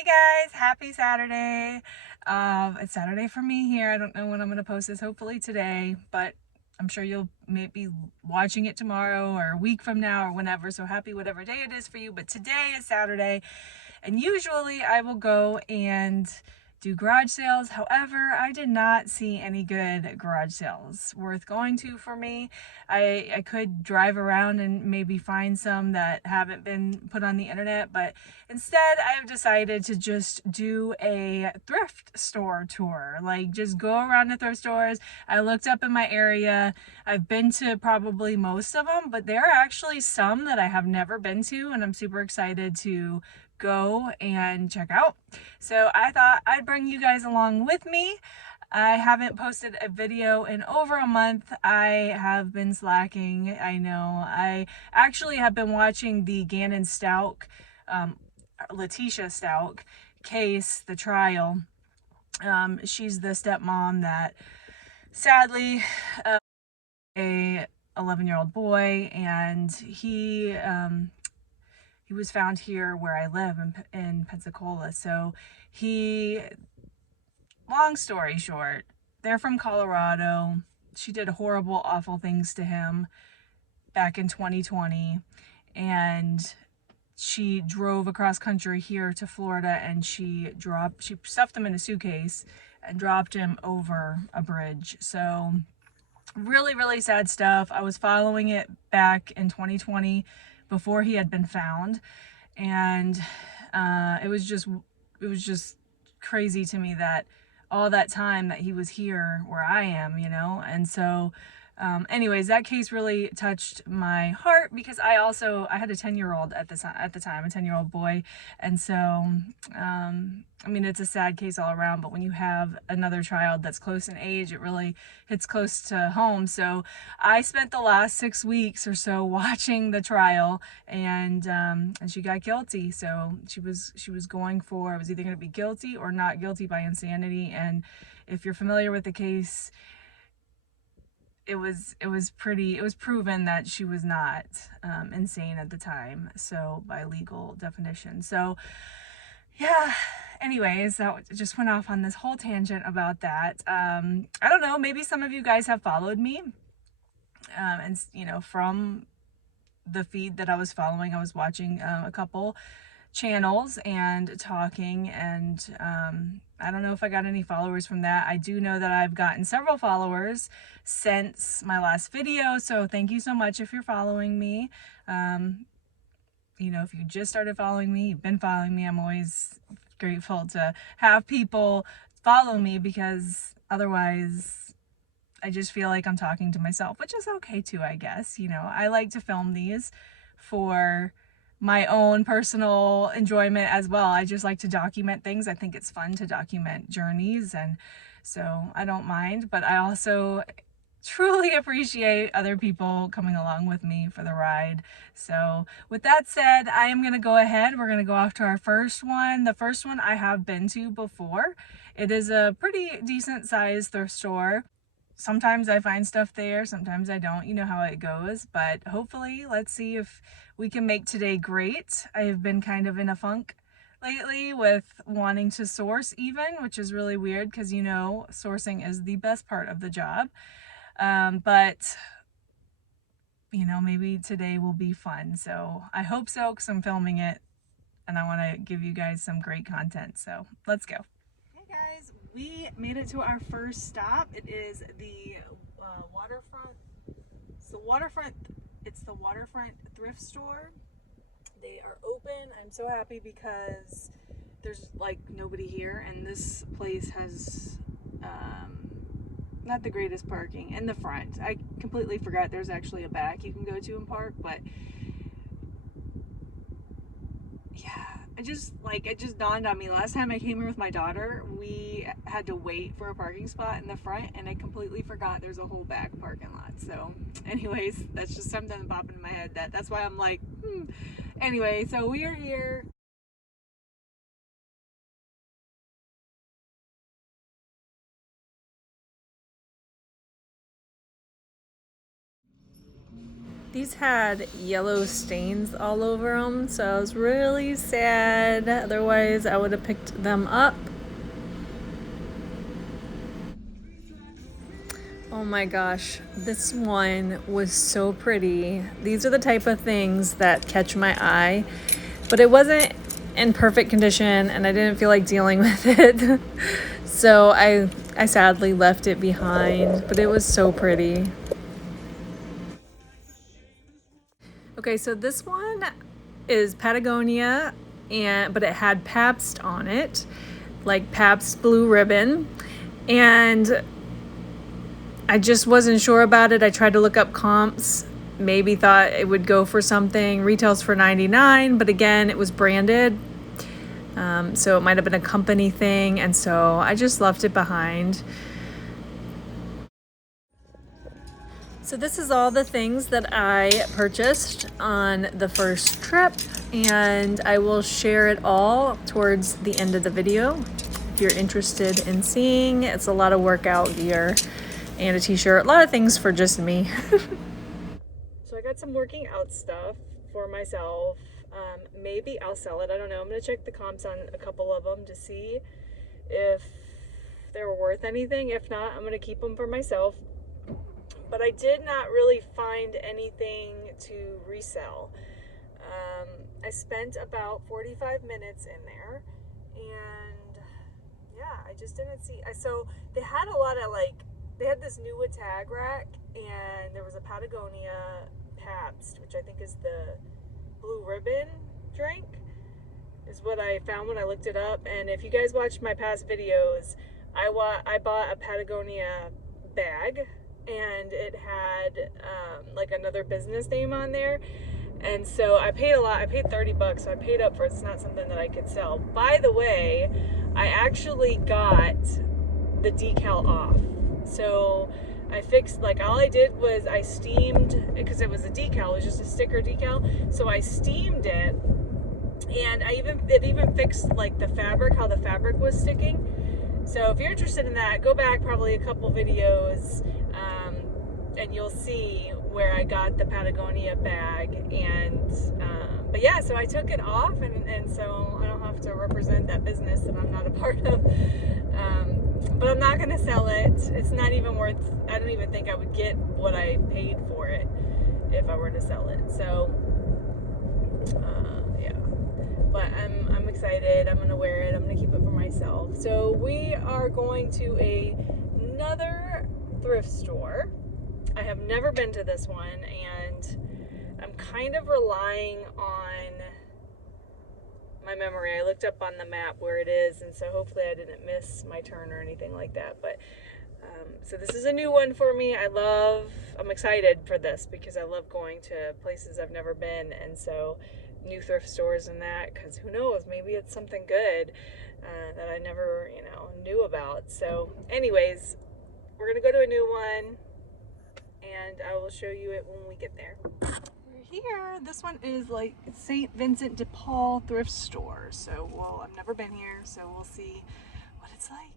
Hey guys, happy Saturday. It's Saturday for me here. I don't know when I'm going to post this, hopefully today, but I'm sure you'll maybe watching it tomorrow or a week from now or whenever. So happy whatever day it is for you. But today is Saturday, and usually I will go and do garage sales. However, I did not see any good garage sales worth going to for me. I could drive around and maybe find some that haven't been put on the internet, but instead I have decided to just do a thrift store tour. Like, just go around the thrift stores. I looked up in my area. I've been to probably most of them, but there are actually some that I have never been to, and I'm super excited to go and check out. So I thought I'd bring you guys along with me. I haven't posted a video in over a month. I have been slacking, I know. I actually have been watching the Gannon Stout, Letitia Stout case, the trial. She's the stepmom that sadly a 11-year-old boy, and he was found here where I live in Pensacola. So long story short, they're from Colorado. She did horrible, awful things to him back in 2020. And she drove across country here to Florida, and she stuffed him in a suitcase and dropped him over a bridge. So really, really sad stuff. I was following it back in 2020 before he had been found, and it was just crazy to me that all that time that he was here where I am, and so anyways, that case really touched my heart because I had a 10-year-old at the time, a 10-year-old boy. And so, I mean, it's a sad case all around, but when you have another child that's close in age, it really hits close to home. So I spent the last 6 weeks or so watching the trial, and she got guilty. So she was going for, it was either going to be guilty or not guilty by insanity. And if you're familiar with the case, it was proven that she was not insane at the time, so by legal definition. So yeah, anyways, that just went off on this whole tangent about that. I don't know, maybe some of you guys have followed me, and from the feed that I was following, I was watching a couple channels and talking, and I don't know if I got any followers from that. I do know that I've gotten several followers since my last video, so thank you so much if you're following me. If you just started following me, you've been following me, I'm always grateful to have people follow me, because otherwise I just feel like I'm talking to myself, which is okay too, I guess. I like to film these for my own personal enjoyment as well. I just like to document things. I think it's fun to document journeys, and so I don't mind, but I also truly appreciate other people coming along with me for the ride. So with that said, I am going to go ahead. We're going to go off to our first one. The first one I have been to before. It is a pretty decent sized thrift store. Sometimes I find stuff there, sometimes I don't. You know how it goes, but hopefully, let's see if we can make today great. I have been kind of in a funk lately with wanting to source even, which is really weird because, sourcing is the best part of the job. But maybe today will be fun. So I hope so, because I'm filming it and I want to give you guys some great content. So let's go. Hey guys, we made it to our first stop. It is the waterfront. It's the waterfront thrift store. They are open. I'm so happy because there's like nobody here, and this place has not the greatest parking in the front. I completely forgot there's actually a back you can go to and park, but yeah, it just dawned on me. Last time I came here with my daughter, we had to wait for a parking spot in the front, and I completely forgot there's a whole back parking lot. So anyways, that's just something that popped into my head. That's why I'm like, Anyway, so we are here. These had yellow stains all over them, so I was really sad. Otherwise, I would have picked them up. Oh my gosh, this one was so pretty. These are the type of things that catch my eye, but it wasn't in perfect condition and I didn't feel like dealing with it. So I sadly left it behind, but it was so pretty. Okay, so this one is Patagonia, but it had Pabst on it, like Pabst Blue Ribbon, and I just wasn't sure about it. I tried to look up comps, maybe thought it would go for something. Retails for $99, but again, it was branded, so it might have been a company thing, and so I just left it behind. So this is all the things that I purchased on the first trip, and I will share it all towards the end of the video if you're interested in seeing. It's a lot of workout gear and a t-shirt, a lot of things for just me. So I got some working out stuff for myself. Maybe I'll sell it, I don't know. I'm gonna check the comps on a couple of them to see if they were worth anything. If not, I'm gonna keep them for myself. But I did not really find anything to resell. I spent about 45 minutes in there, and yeah, I just didn't see. So they had a lot of they had this new tag rack, and there was a Patagonia Pabst, which I think is the Blue Ribbon drink, is what I found when I looked it up. And if you guys watched my past videos, I bought a Patagonia bag, and it had like another business name on there, and so I paid a lot. I paid $30, so I paid up for it. It's not something that I could sell. By the way, I actually got the decal off, so I fixed, all I did was I steamed, because it was a decal, it was just a sticker decal, so I steamed it, and it even fixed the fabric, how the fabric was sticking. So if you're interested in that, go back probably a couple videos, and you'll see where I got the Patagonia bag. And but yeah, so I took it off, and so I don't have to represent that business that I'm not a part of. But I'm not gonna sell it. It's not even worth, I don't even think I would get what I paid for it if I were to sell it. So yeah, but I'm excited. I'm gonna wear it. I'm gonna keep it for myself. So we are going to another thrift store. I have never been to this one, and I'm kind of relying on my memory. I looked up on the map where it is, and so hopefully I didn't miss my turn or anything like that. But so this is a new one for me. I'm excited for this because I love going to places I've never been, and so new thrift stores and that, because who knows, maybe it's something good that I never knew about. So anyways, we're gonna go to a new one, and I will show you it when we get there. We're here. This one is St. Vincent de Paul thrift store. So, well, I've never been here, so we'll see what it's like.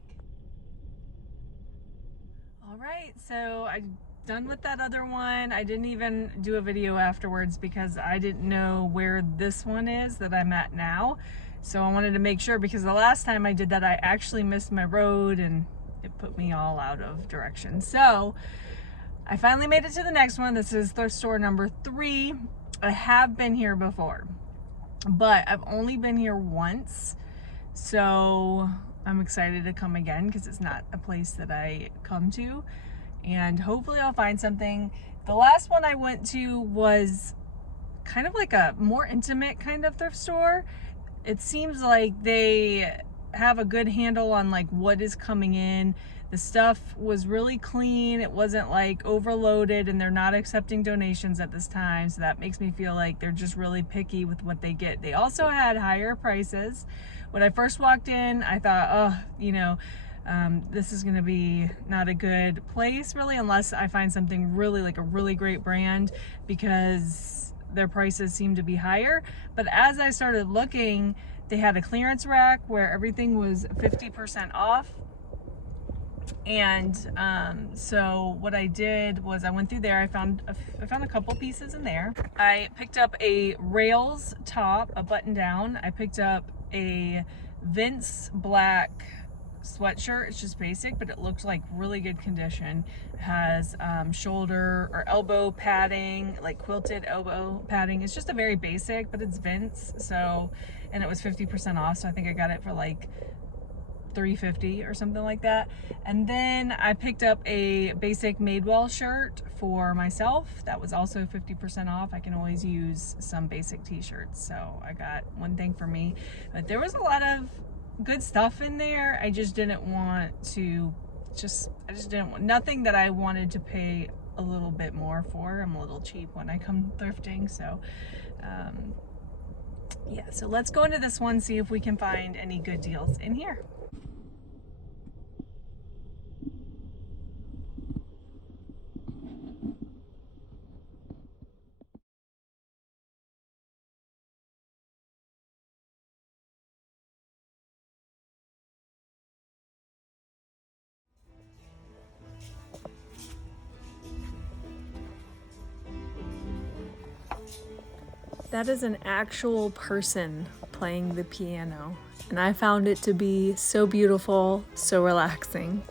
All right, so I'm done with that other one. I didn't even do a video afterwards because I didn't know where this one is that I'm at now. So I wanted to make sure, because the last time I did that, I actually missed my road and it put me all out of direction. So I finally made it to the next one. This is thrift store number 3. I have been here before, but I've only been here once. So I'm excited to come again because it's not a place that I come to, and hopefully I'll find something. The last one I went to was kind of like a more intimate kind of thrift store. It seems like they have a good handle on what is coming in. The stuff was really clean. It wasn't overloaded, and they're not accepting donations at this time. So that makes me feel like they're just really picky with what they get. They also had higher prices. When I first walked in, I thought, oh, this is gonna be not a good place really, unless I find something really a really great brand, because their prices seem to be higher. But as I started looking, they had a clearance rack where everything was 50% off. And so what I did was I went through there. I found a couple pieces in there. I picked up a rails top, a button down. I picked up a Vince black sweatshirt. It's just basic, but it looked like really good condition. It has shoulder or elbow padding, like quilted elbow padding. It's just a very basic, but it's Vince. So, and it was 50% off. So I think I got it for like $3.50 or something like that. And then I picked up a basic Madewell shirt for myself. That was also 50% off. I can always use some basic t-shirts. So I got one thing for me, but there was a lot of good stuff in there. I just didn't want to nothing that I wanted to pay a little bit more for. I'm a little cheap when I come thrifting. So, yeah, so let's go into this one, see if we can find any good deals in here. That is an actual person playing the piano, and I found it to be so beautiful, so relaxing.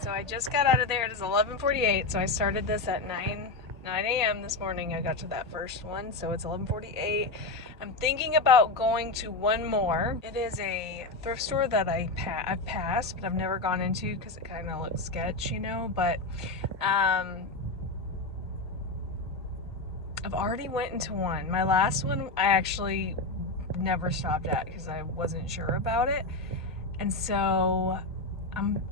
So I just got out of there. It is 11:48. So I started this at 9 a.m. this morning. I got to that first one. So it's 11:48. I'm thinking about going to one more. It is a thrift store that I've passed, but I've never gone into because it kind of looks sketch, you know. But I've already went into one. My last one I actually never stopped at because I wasn't sure about it. And so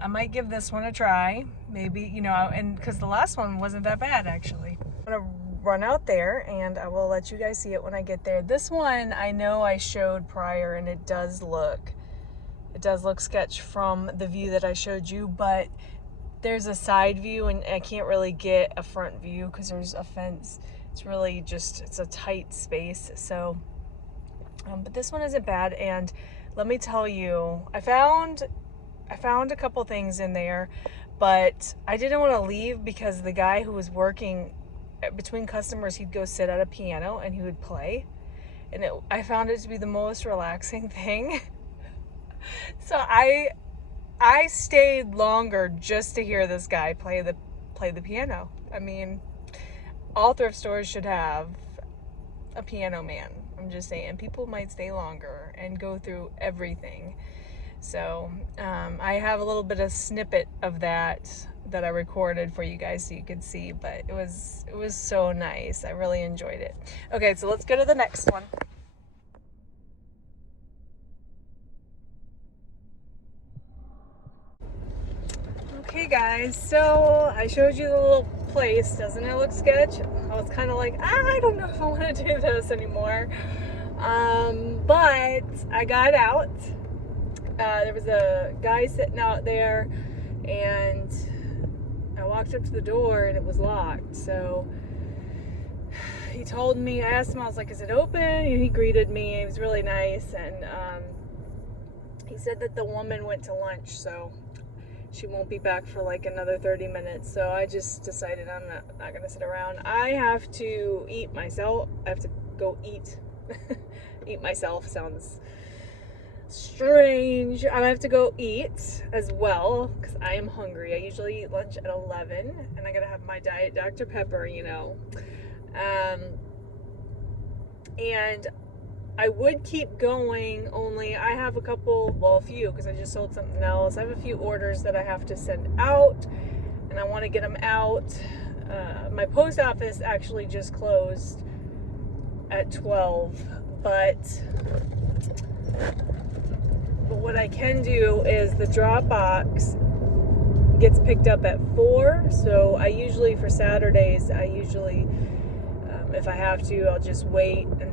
I might give this one a try, maybe, you know, and because the last one wasn't that bad, actually. I'm gonna run out there and I will let you guys see it when I get there. This one I know I showed prior, and it does look sketch from the view that I showed you, but there's a side view and I can't really get a front view because there's a fence. It's really just, it's a tight space. So, but this one isn't bad. And let me tell you, I found a couple things in there, but I didn't want to leave because the guy who was working between customers, he'd go sit at a piano and he would play. And I found it to be the most relaxing thing. So I stayed longer just to hear this guy play the piano. I mean, all thrift stores should have a piano man. I'm just saying, people might stay longer and go through everything. So I have a little bit of snippet of that I recorded for you guys so you could see, but it was so nice. I really enjoyed it. Okay, so let's go to the next one. Okay guys, so I showed you the little place. Doesn't it look sketch? I was kind of like, I don't know if I want to do this anymore. But I got out. There was a guy sitting out there, and I walked up to the door and it was locked. So he told me, I asked him, I was like, is it open? And he greeted me. He was really nice. And he said that the woman went to lunch, so she won't be back for like another 30 minutes. So I just decided I'm not going to sit around. I have to eat myself. I have to go eat. Eat myself sounds strange. I have to go eat as well because I am hungry. I usually eat lunch at 11 and I gotta have my Diet Dr. Pepper, you know. And I would keep going, only I have a couple, well, a few, because I just sold something else. I have a few orders that I have to send out, and I want to get them out. My post office actually just closed at 12, but what I can do is the drop box gets picked up at 4, so I usually, for Saturdays, if I have to, I'll just wait and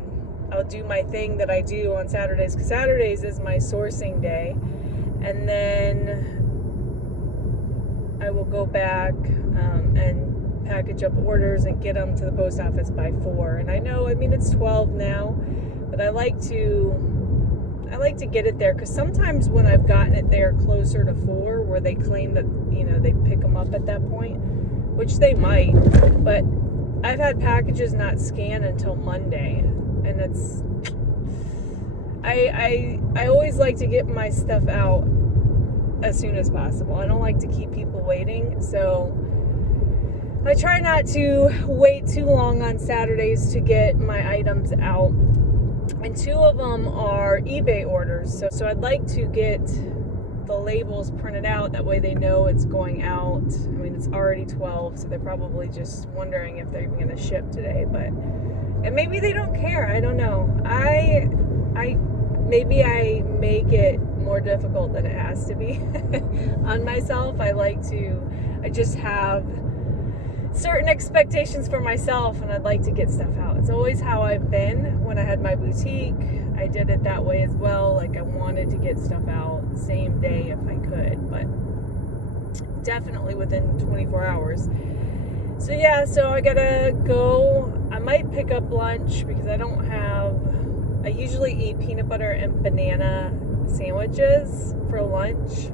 I'll do my thing that I do on Saturdays, because Saturdays is my sourcing day, and then I will go back and package up orders and get them to the post office by 4. And I know, I mean, it's 12 now, but I like to get it there, because sometimes when I've gotten it there closer to 4, where they claim that, you know, they pick them up at that point, which they might, but I've had packages not scan until Monday, and it's, I always like to get my stuff out as soon as possible. I don't like to keep people waiting, so I try not to wait too long on Saturdays to get my items out. And 2 of them are eBay orders, so I'd like to get the labels printed out, that way they know it's going out. I mean, it's already 12, so they're probably just wondering if they're even going to ship today, and maybe they don't care, I don't know. Maybe I make it more difficult than it has to be on myself. I just have certain expectations for myself, and I'd like to get stuff out. It's always how I've been. When I had my boutique, I did it that way as well. Like, I wanted to get stuff out same day if I could, but definitely within 24 hours. So yeah, so I gotta go. I might pick up lunch, because I usually eat peanut butter and banana sandwiches for lunch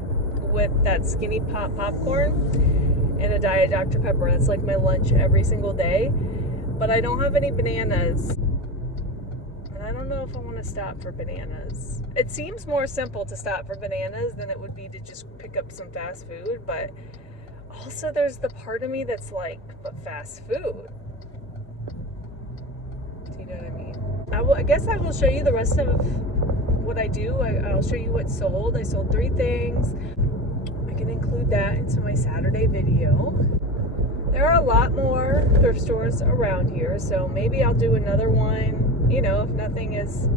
with that Skinny Pop popcorn and a Diet Dr. Pepper. That's like my lunch every single day. But I don't have any bananas, and I don't know if I want to stop for bananas. It seems more simple to stop for bananas than it would be to just pick up some fast food, but also there's the part of me that's like, but fast food. Do you know what I mean? I guess I will show you the rest of what I do. I'll show you what sold. I sold 3 things. I can include that into my Saturday video. There are a lot more thrift stores around here, so maybe I'll do another one. You know, if nothing is,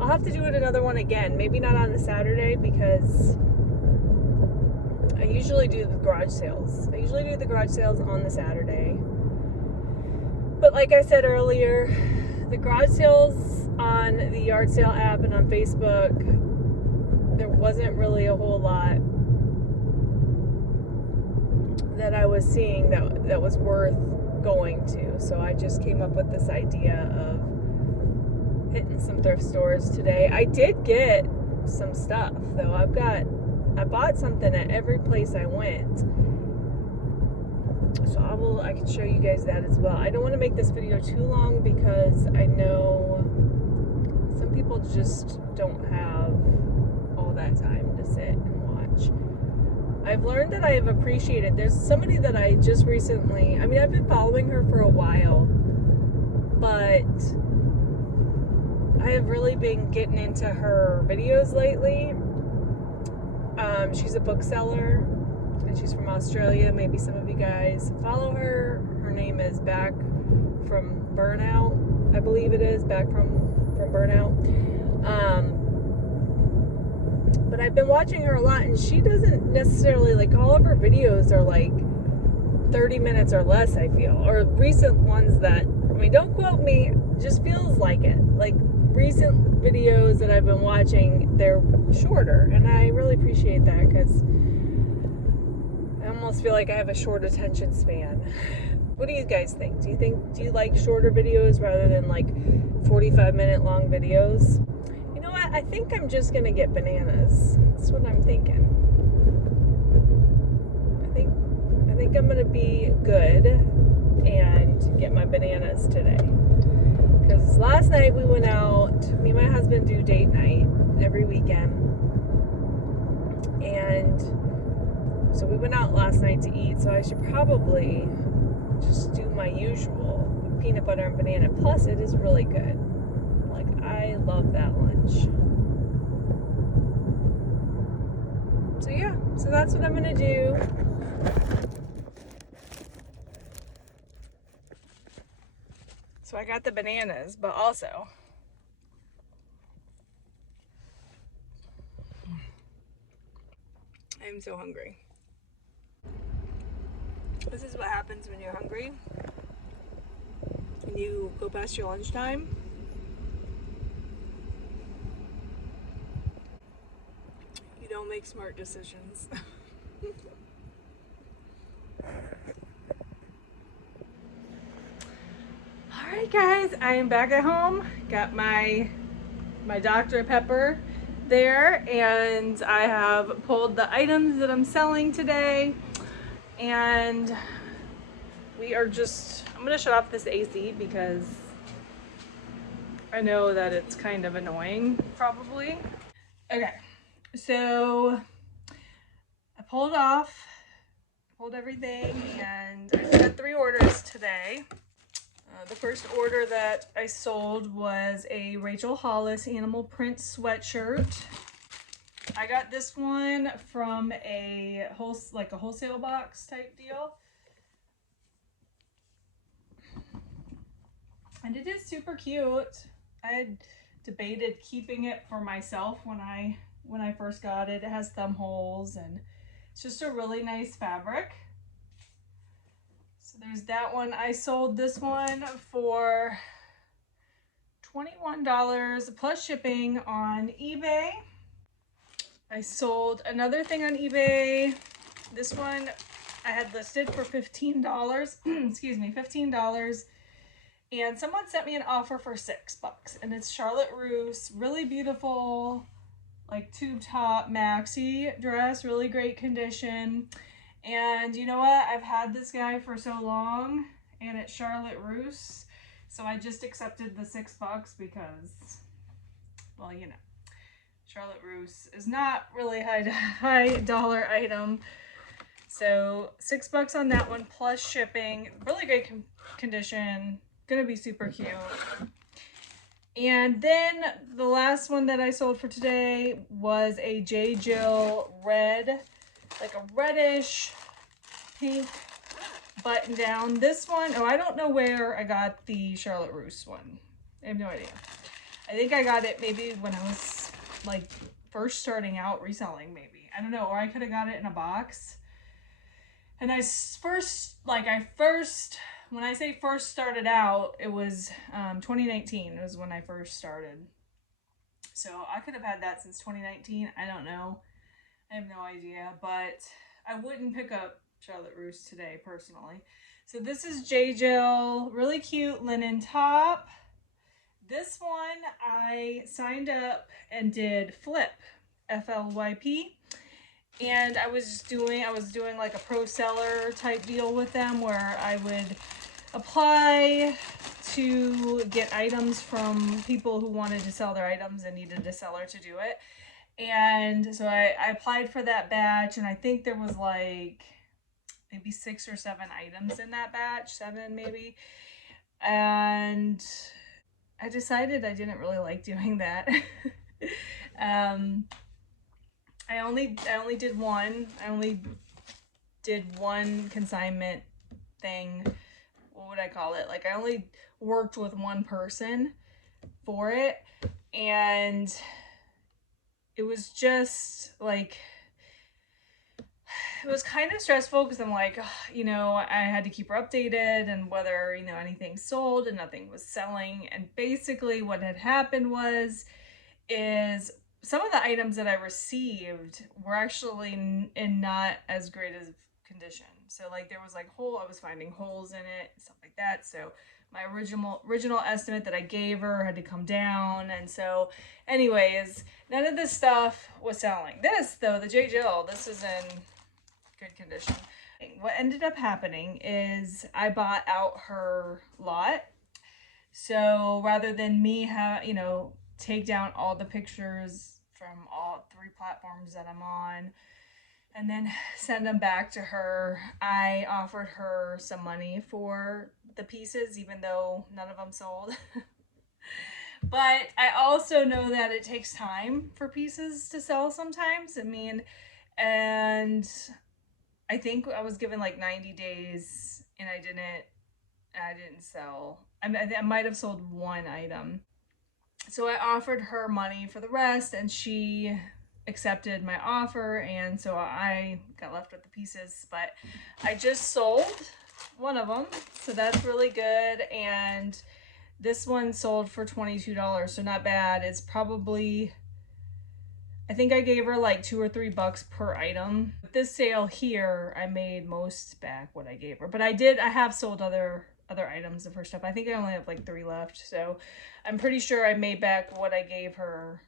I'll have to do another one again. Maybe not on a Saturday, because I usually do the garage sales. I usually do the garage sales on the Saturday. But like I said earlier, the garage sales on the yard sale app and on Facebook, there wasn't really a whole lot that I was seeing that was worth going to. So I just came up with this idea of hitting some thrift stores today. I did get some stuff though. I bought something at every place I went. So I can show you guys that as well. I don't want to make this video too long, because I know some people just don't have all that time to sit and watch. I've learned that I have appreciated, there's somebody that I just recently, I mean, I've been following her for a while, but I have really been getting into her videos lately. She's a bookseller, and she's from Australia. Maybe some of you guys follow her. Her name is Back from Burnout, I believe it is, Back from Burnout. But I've been watching her a lot, and she doesn't necessarily, like, all of her videos are like 30 minutes or less, I feel. Or recent ones that, I mean, don't quote me, just feels like it. Like, recent videos that I've been watching, they're shorter, and I really appreciate that, because I almost feel like I have a short attention span. What do you guys think? Do you like shorter videos rather than like 45-minute long videos? You know what? I think I'm just gonna get bananas. That's what I'm thinking. I think I'm gonna be good and get my bananas today. Because last night we went out, me and my husband do date night every weekend. And so we went out last night to eat, so I should probably just do my usual peanut butter and banana. Plus, it is really good. I love that lunch. So yeah, so that's what I'm gonna do. So I got the bananas, but also I'm so hungry. This is what happens when you're hungry. When you go past your lunchtime. You don't make smart decisions. Alright guys, I am back at home. Got my Dr. Pepper there, and I have pulled the items that I'm selling today, and we are just, I'm gonna shut off this AC because I know that it's kind of annoying probably. Okay, so I pulled everything, and I got 3 orders today. The first order that I sold was a Rachel Hollis animal print sweatshirt. I got this one from a wholesale box type deal. And it is super cute. I had debated keeping it for myself when I first got it. It has thumb holes and it's just a really nice fabric. So there's that one. I sold this one for $21 plus shipping on eBay. I sold another thing on eBay. This one I had listed for $15. Excuse me, $15. And someone sent me an offer for $6. And it's Charlotte Russe, really beautiful, like tube top maxi dress, really great condition. And you know what? I've had this guy for so long, and it's Charlotte Russe. So I just accepted the $6 because, well, you know, Charlotte Russe is not really high dollar item. So $6 on that one plus shipping. Really great condition. Gonna be super cute. And then the last one that I sold for today was a J. Jill red, like a reddish pink button down. This one, oh, I don't know where I got the Charlotte Russe one. I have no idea. I think I got it maybe when I was like first starting out reselling, maybe. I don't know, or I could have got it in a box. And when I say first started out, it was 2019 was when I first started. So I could have had that since 2019. I don't know. I have no idea, but I wouldn't pick up Charlotte Russe today personally. So this is J. Jill, really cute linen top. This one I signed up and did Flip, FLYP. And I was doing like a pro seller type deal with them where I would apply to get items from people who wanted to sell their items and needed a seller to do it. And so I applied for that batch, and I think there was like maybe 6 or 7 items in that batch, 7 maybe. And I decided I didn't really like doing that. I only did one. I only did one consignment thing. What would I call it? Like I only worked with one person for it, and it was just like, it was kind of stressful because I'm like, you know, I had to keep her updated and whether, you know, anything sold, and nothing was selling. And basically what had happened is some of the items that I received were actually in not as great as condition. So like there was like I was finding holes in it, stuff like that. So my original estimate that I gave her had to come down. And so anyways, none of this stuff was selling. This though, the J. Jill, this is in good condition. What ended up happening is I bought out her lot. So rather than me take down all the pictures from all 3 platforms that I'm on and then send them back to her, I offered her some money for the pieces, even though none of them sold. But I also know that it takes time for pieces to sell sometimes. I mean, and I think I was given like 90 days and I didn't sell. I might have sold one item. So I offered her money for the rest and she accepted my offer, and so I got left with the pieces. But I just sold one of them, so that's really good. And this one sold for $22, so not bad. It's probably, I think I gave her like $2 or $3 per item. This sale here, I made most back what I gave her. But I have sold other items of her stuff. I think I only have like 3 left. So I'm pretty sure I made back what I gave her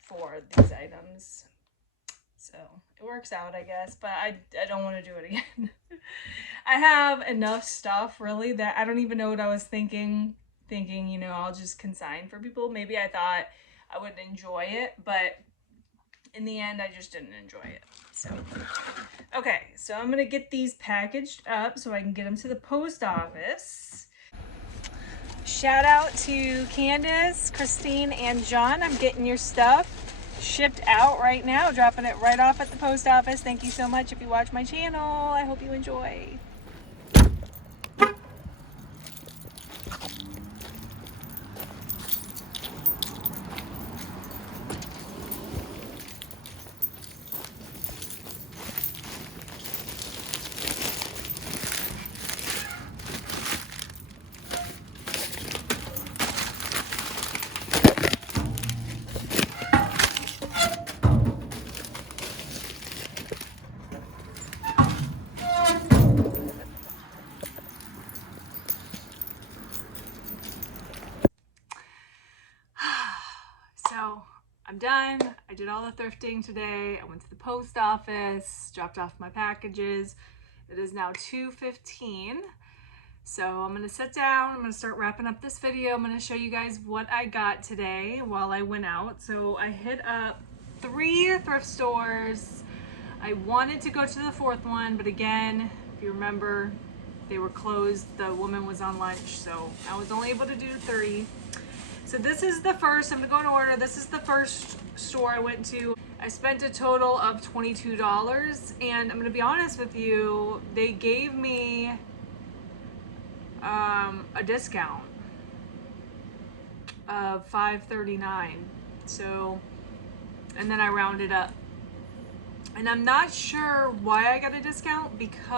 for these items. So it works out, I guess, but I don't want to do it again. I have enough stuff really that I don't even know what I was thinking, you know, I'll just consign for people. Maybe I thought I would enjoy it, but in the end, I just didn't enjoy it. So, okay, so I'm gonna get these packaged up so I can get them to the post office. Shout out to Candace, Christine, and John. I'm getting your stuff shipped out right now, dropping it right off at the post office. Thank you so much if you watch my channel. I hope you enjoy. So I'm done. I did all the thrifting today. I went to the post office, dropped off my packages. It is now 2:15. So I'm gonna sit down, I'm gonna start wrapping up this video. I'm gonna show you guys what I got today while I went out. So I hit up 3 thrift stores. I wanted to go to the 4th one, but again, if you remember, they were closed. The woman was on lunch, so I was only able to do 3. So this is the first, I'm gonna go in order. This is the first store I went to. I spent a total of $22, and I'm gonna be honest with you, they gave me a discount of $5.39. So, and then I rounded up. And I'm not sure why I got a discount because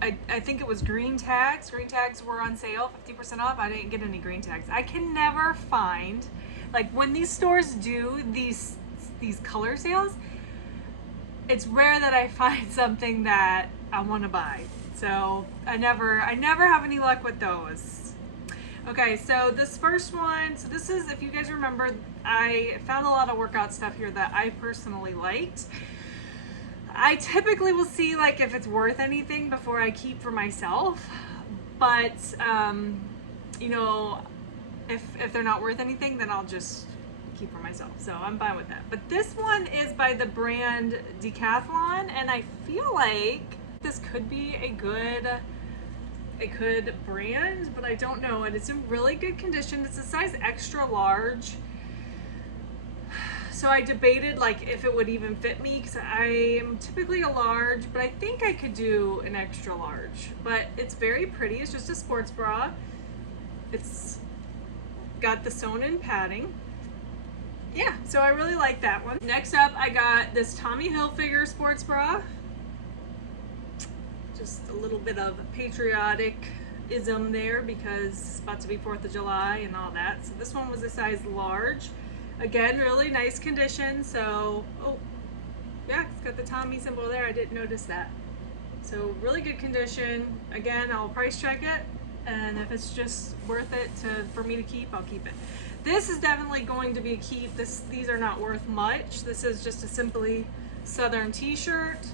I think it was green tags. Green tags were on sale, 50% off. I didn't get any green tags. I can never find, like when these stores do these color sales, it's rare that I find something that I want to buy. So I never have any luck with those. Okay, so this first one, so this is, if you guys remember, I found a lot of workout stuff here that I personally liked. I typically will see like if it's worth anything before I keep for myself, but you know, if they're not worth anything, then I'll just keep for myself. So I'm fine with that. But this one is by the brand Decathlon, and I feel like this could be a good brand, but I don't know. And it's in really good condition. It's a size extra large. So I debated like if it would even fit me, because I am typically a large, but I think I could do an extra large. But it's very pretty. It's just a sports bra. It's got the sewn-in padding. Yeah, so I really like that one. Next up, I got this Tommy Hilfiger sports bra. Just a little bit of patriotic-ism there because it's about to be 4th of July and all that. So this one was a size large. Again, really nice condition. So, oh, yeah, it's got the Tommy symbol there. I didn't notice that. So really good condition. Again, I'll price check it, and if it's just worth it for me to keep, I'll keep it. This is definitely going to be a keep. These are not worth much. This is just a simply Southern t-shirt,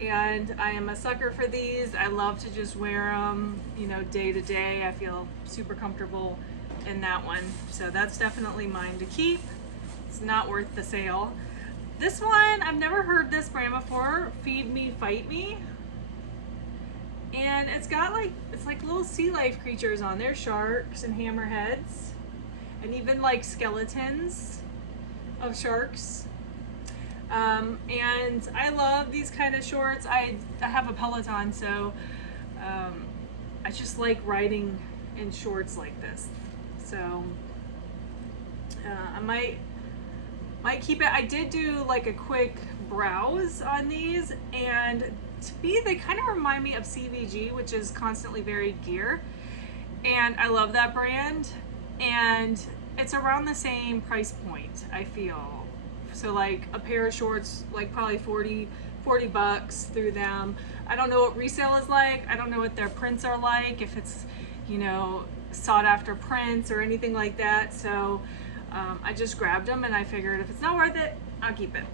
and I am a sucker for these. I love to just wear them, you know, day to day. I feel super comfortable in that one. So that's definitely mine to keep. It's not worth the sale. This one, I've never heard this brand before, Feed Me, Fight Me. And and it's got like, it's like little sea life creatures on there, sharks and hammerheads, and even like skeletons of sharks. And I love these kind of shorts. I have a Peloton, so I just like riding in shorts like this. So I might keep it. I did do like a quick browse on these, and to me they kind of remind me of CVG, which is Constantly Varied Gear, and I love that brand, and it's around the same price point, I feel. So like a pair of shorts, like probably 40 bucks through them. I don't know what resale is like. I don't know what their prints are like, if it's, you know, sought after prints or anything like that. So I just grabbed them, and I figured if it's not worth it, I'll keep it.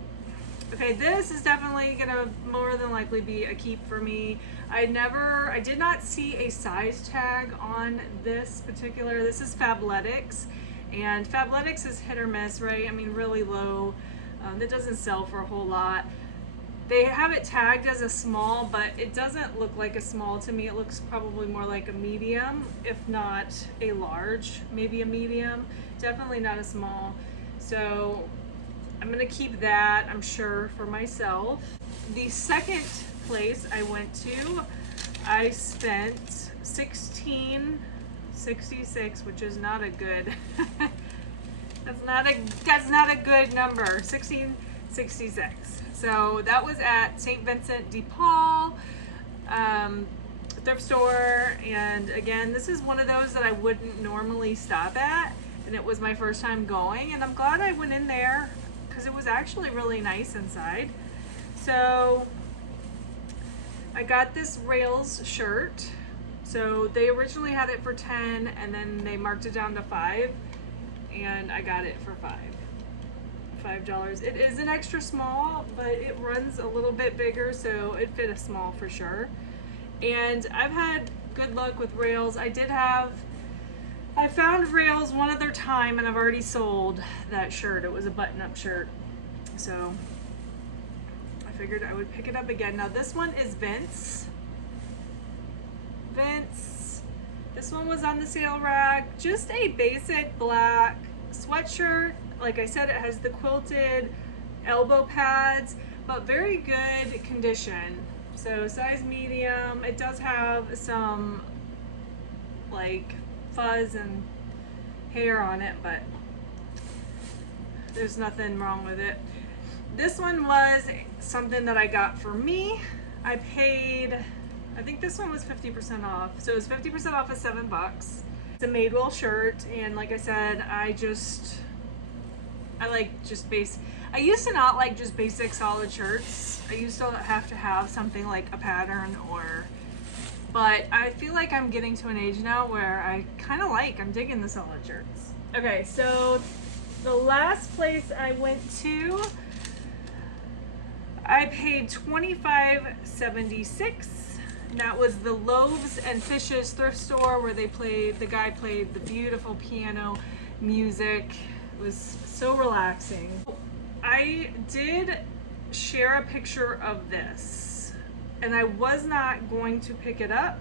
Okay, this is definitely gonna more than likely be a keep for me. I did not see a size tag on this particular. This is Fabletics, and Fabletics is hit or miss, right? I mean, really low. That doesn't sell for a whole lot. They have it tagged as a small, but it doesn't look like a small to me. It looks probably more like a medium, if not a large, maybe a medium. Definitely not a small. So I'm gonna keep that, I'm sure, for myself. The second place I went to, I spent $16.66, which is not a good that's not a good number. $16.66. So that was at St. Vincent de Paul thrift store, and again, this is one of those that I wouldn't normally stop at, and it was my first time going, and I'm glad I went in there because it was actually really nice inside. So I got this Rails shirt. So they originally had it for 10, and then they marked it down to 5, and I got it for $5. It is an extra small, but it runs a little bit bigger, so it fit a small for sure. And I've had good luck with Rails. I found Rails one other time, and I've already sold that shirt. It was a button-up shirt, so I figured I would pick it up again. Now this one is Vince. This one was on the sale rack. Just a basic black sweatshirt. Like I said, it has the quilted elbow pads, but very good condition. So size medium. It does have some like fuzz and hair on it, but there's nothing wrong with it. This one was something that I got for me. I think this one was 50% off. So it was 50% off of $7. It's a Madewell shirt, and like I said, I used to not like just basic solid shirts. I used to have to have something like a pattern but I feel like I'm getting to an age now where I'm digging the solid shirts. Okay, so the last place I went to, I paid $25.76. That was the Loaves and Fishes thrift store where the guy played the beautiful piano music. It was so relaxing. I did share a picture of this, and I was not going to pick it up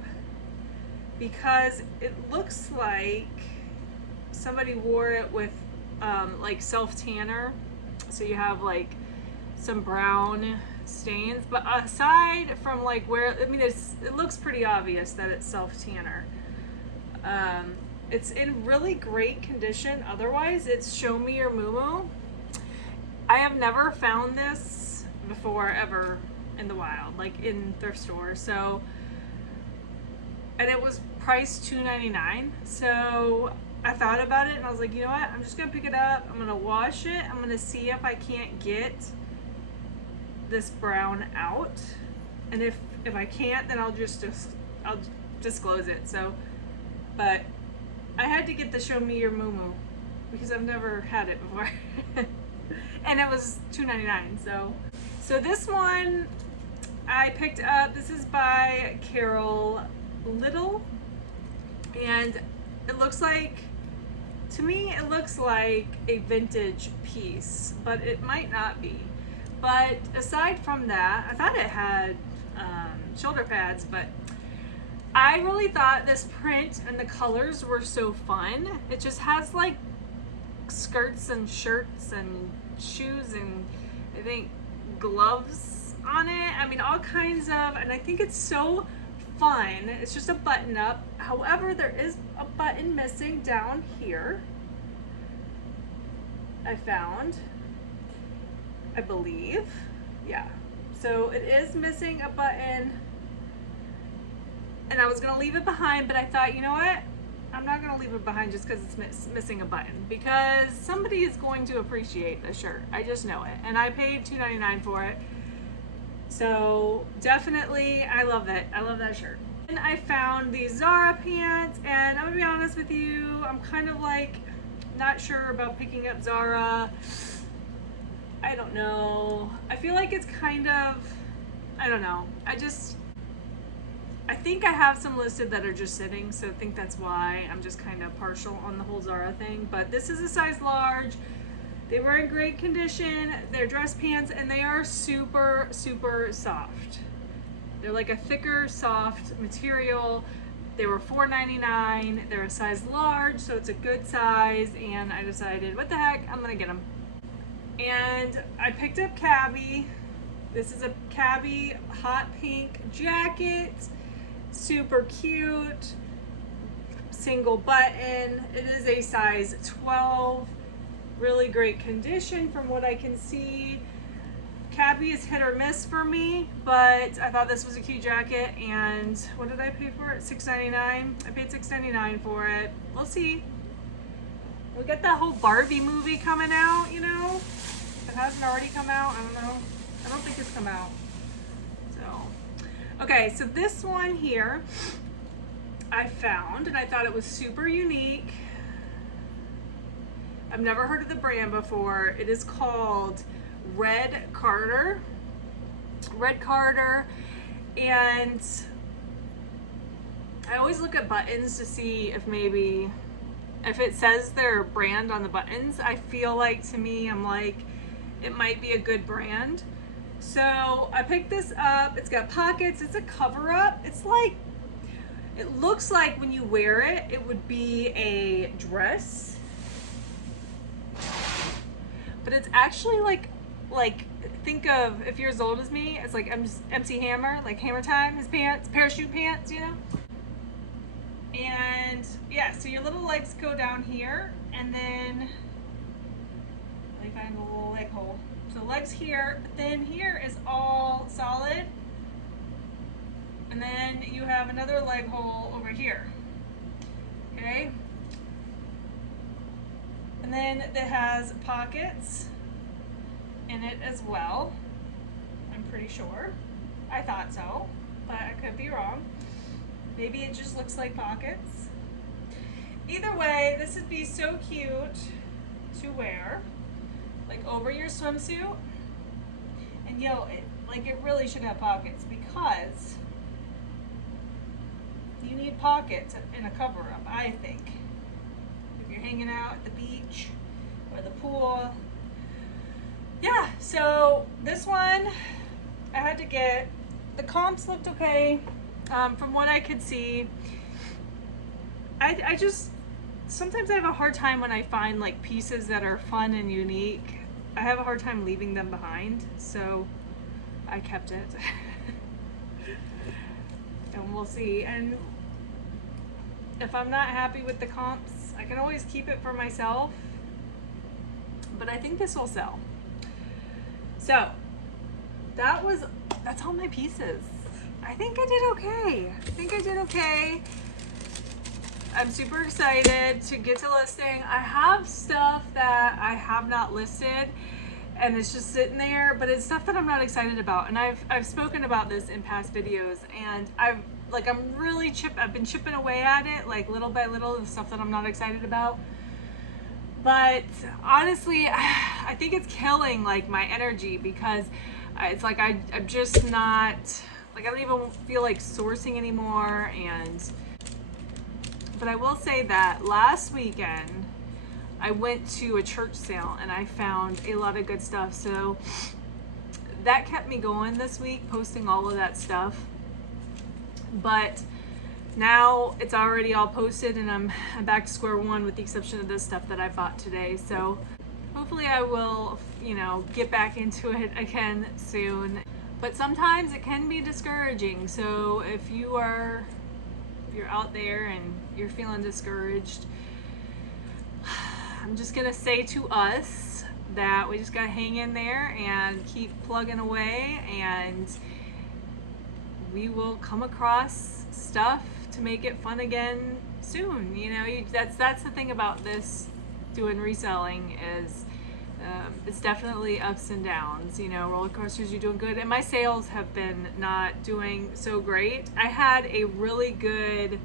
because it looks like somebody wore it with like self-tanner. So you have like some brown stains, but aside from like it looks pretty obvious that it's self-tanner. It's in really great condition. Otherwise, it's Show Me Your Moo-Moo. I have never found this before ever in the wild, like in thrift stores. So, and it was priced $2.99. So I thought about it, and I was like, you know what? I'm just gonna pick it up. I'm gonna wash it. I'm gonna see if I can't get this brown out, and if I can't, then I'll disclose it. So, but I had to get the Show Me Your Moo-Moo because I've never had it before. And it was $2.99. So this one I picked up. This is by Carol Little, and it looks like, to me, it looks like a vintage piece, but it might not be. But aside from that, I thought it had shoulder pads, but I really thought this print and the colors were so fun. It just has like skirts and shirts and shoes and I think gloves on it. I mean, all kinds of, and I think it's so fun. It's just a button up. However, there is a button missing down here. I found, I believe. Yeah. So it is missing a button. And I was gonna leave it behind, but I thought, you know what? I'm not gonna leave it behind just because it's missing a button, because somebody is going to appreciate the shirt. I just know it. And I paid $2.99 for it. So definitely, I love it. I love that shirt. And I found these Zara pants, and I'm gonna be honest with you, I'm kind of like not sure about picking up Zara. I don't know. I feel like it's kind of, I don't know. I think I have some listed that are just sitting, so I think that's why I'm just kind of partial on the whole Zara thing. But this is a size large. They were in great condition. They're dress pants, and they are super, super soft. They're like a thicker, soft material. They were $4.99. They're a size large, so it's a good size, and I decided, what the heck, I'm gonna get them. And I picked up Cabby. This is a Cabby hot pink jacket. Super cute, single button. It is a size 12, really great condition from what I can see. Cabby is hit or miss for me, but I thought this was a cute jacket. And what did I pay for it? $6.99. I paid $6.99 for it. We'll see. We got that whole Barbie movie coming out, you know? If it hasn't already come out, I don't know. I don't think it's come out. Okay, so this one here I found, and I thought it was super unique. I've never heard of the brand before. It is called Red Carter. Red Carter, and I always look at buttons to see if maybe, if it says their brand on the buttons, I feel like, to me, I'm like, it might be a good brand. So I picked this up. It's got pockets. It's a cover up. It's like, it looks like when you wear it, it would be a dress, but it's actually like think of, if you're as old as me, it's like MC Hammer, like Hammer Time, his pants, parachute pants, you know? And yeah, so your little legs go down here, and then let me find the little leg hole. So legs here, then here is all solid. And then you have another leg hole over here. Okay? And then it has pockets in it as well. I'm pretty sure. I thought so, but I could be wrong. Maybe it just looks like pockets. Either way, this would be so cute to wear, like over your swimsuit. And yo, it really should have pockets, because you need pockets in a cover up, I think. If you're hanging out at the beach or the pool. Yeah, so this one I had to get. The comps looked okay, from what I could see. I just, sometimes I have a hard time when I find like pieces that are fun and unique. I have a hard time leaving them behind, so I kept it. And we'll see. And if I'm not happy with the comps, I can always keep it for myself. But I think this will sell. So that's all my pieces. I think I did okay. I'm super excited to get to listing. I have stuff that I have not listed, and it's just sitting there, but it's stuff that I'm not excited about. And I've spoken about this in past videos, and I've been chipping away at it, like little by little, the stuff that I'm not excited about. But honestly, I think it's killing like my energy, because it's like I'm just not, like, I don't even feel like sourcing anymore. But I will say that last weekend I went to a church sale and I found a lot of good stuff. So that kept me going this week, posting all of that stuff. But now it's already all posted and I'm back to square one with the exception of this stuff that I bought today. So hopefully I will, you know, get back into it again soon. But sometimes it can be discouraging. So if you're out there and you're feeling discouraged, I'm just gonna say to us that we just gotta hang in there and keep plugging away, and we will come across stuff to make it fun again soon. You know, that's the thing about this, doing reselling, is it's definitely ups and downs. You know, roller coasters, you're doing good, and my sales have been not doing so great. I had a really good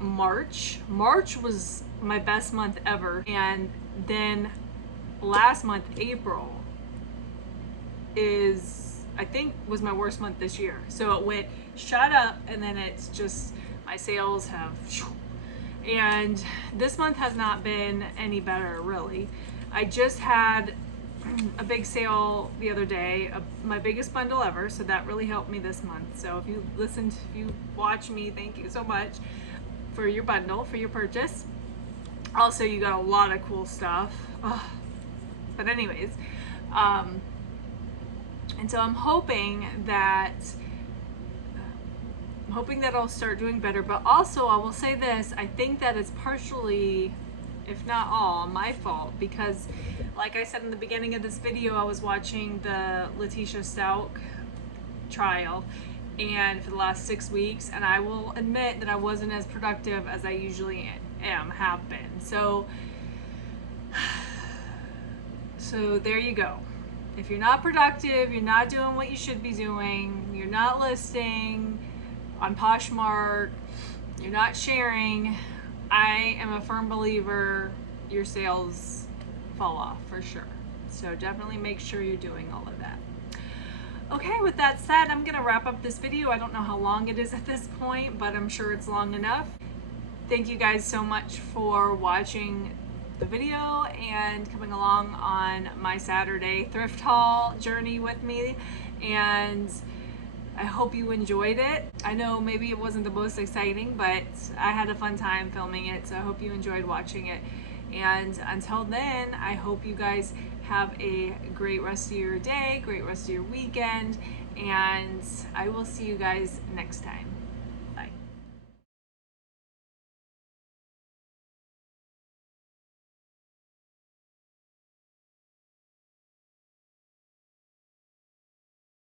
March. March was my best month ever, and then last month, April, I think was my worst month this year. So it went shot up, and then it's just, my sales have, and this month has not been any better, really. I just had a big sale the other day, my biggest bundle ever, so that really helped me this month. So if you watch me, thank you so much for your bundle, for your purchase. Also, you got a lot of cool stuff. Oh. But anyways, and so I'm hoping that I'll start doing better. But also, I will say this, I think that it's partially, if not all, my fault, because like I said in the beginning of this video, I was watching the Letitia Stout trial and for the last 6 weeks, and I will admit that I wasn't as productive as I usually have been. So there you go. If you're not productive, you're not doing what you should be doing, you're not listing on Poshmark, you're not sharing, I am a firm believer your sales fall off for sure. So definitely make sure you're doing all of that. Okay, with that said, I'm gonna wrap up this video. I don't know how long it is at this point, but I'm sure it's long enough. Thank you guys so much for watching the video and coming along on my Saturday thrift haul journey with me, and I hope you enjoyed it. I know maybe it wasn't the most exciting, but I had a fun time filming it, so I hope you enjoyed watching it. And until then, I hope you guys have a great rest of your day, great rest of your weekend, and I will see you guys next time.